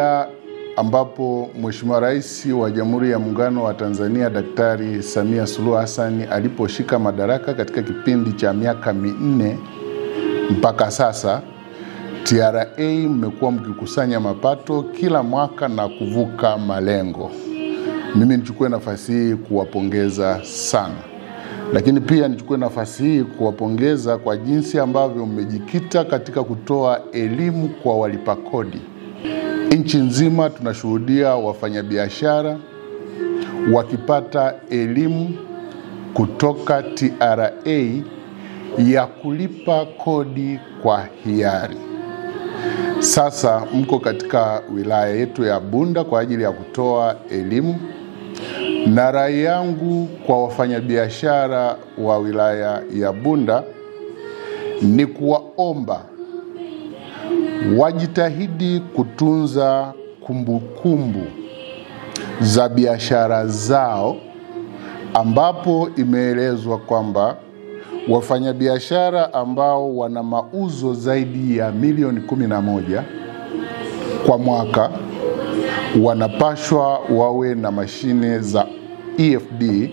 Tanzania ambapo Mheshimiwa Rais wa Jamhuri ya Muungano wa Tanzania Daktari Samia Suluhu Hassan aliposhika madaraka katika kipindi cha miaka 4 mpaka sasa, TRA mmekuwa mkikusanya mapato kila mwaka na kuvuka malengo. Mimi nichukue nafasi hii kuwapongeza sana. Lakini pia nichukue nafasi hii kuwapongeza kwa jinsi ambavyo mmejikita katika kutoa elimu kwa walipa kodi. Nchi nzima tunashuhudia wafanyabiashara wakipata elimu kutoka TRA ya kulipa kodi kwa hiari. Sasa mko katika wilaya yetu ya Bunda kwa ajili ya kutoa elimu, na rai yangu kwa wafanyabiashara wa wilaya ya Bunda ni kuwaomba wajitahidi kutunza kumbukumbu za biashara zao, ambapo imeelezwa kwamba wafanyabiashara ambao wana mauzo zaidi ya milioni 11 kwa mwaka wanapashwa wawe na mashine za EFD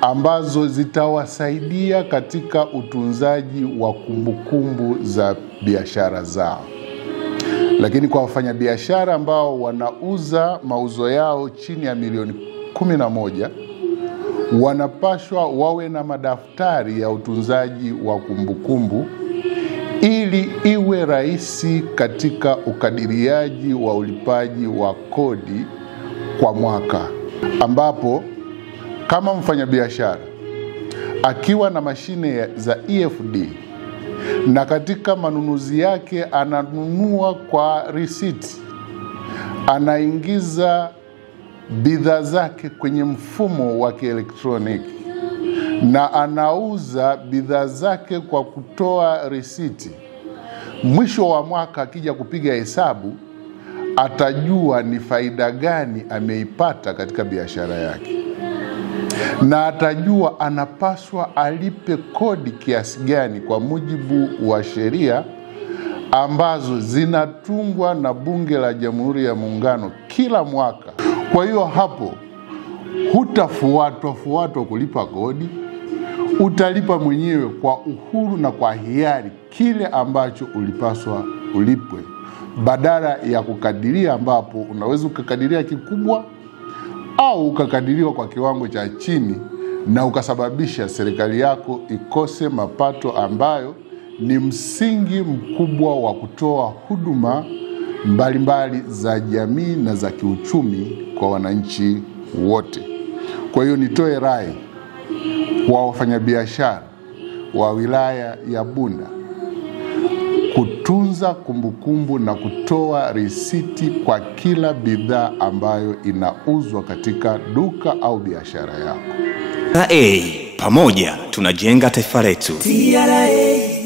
ambazo zitawasaidia katika utunzaji wa kumbukumbu za biashara zao. Lakini kwa wafanyabiashara ambao wanauza mauzo yao chini ya milioni 11, wanapashwa wawe na madaftari ya utunzaji wa kumbukumbu ili iwe rahisi katika ukadiriaji wa ulipaji wa kodi kwa mwaka, ambapo kama mfanyabiashara akiwa na mashine za EFD na katika manunuzi yake ananunua kwa risiti, anaingiza bidhaa zake kwenye mfumo wa kielektroniki na anauza bidhaa zake kwa kutoa risiti, mwisho wa mwaka akija kupiga hesabu atajua ni faida gani ameipata katika biashara yake, na atajua anapaswa alipe kodi kiasi gani kwa mujibu wa sheria ambazo zinatungwa na Bunge la Jamhuri ya Muungano kila mwaka. Kwa hiyo hapo hutafuatwa kulipa kodi, utalipa mwenyewe kwa uhuru na kwa hiari kile ambacho ulipaswa ulipwe, badala ya kukadiria, ambapo unaweza ukakadiria kikubwa au ukakadiriwa kwa kiwango cha chini na ukasababisha serikali yako ikose mapato ambayo ni msingi mkubwa wa kutoa huduma mbalimbali za jamii na za kiuchumi kwa wananchi wote. Kwa hiyo nitoe rai kwa wafanyabiashara wa wilaya ya Bunda kutunza kumbukumbu na kutoa risiti kwa kila bidhaa ambayo inauzwa katika duka au biashara yako. TRA, pamoja tunajenga taifa letu. TRA.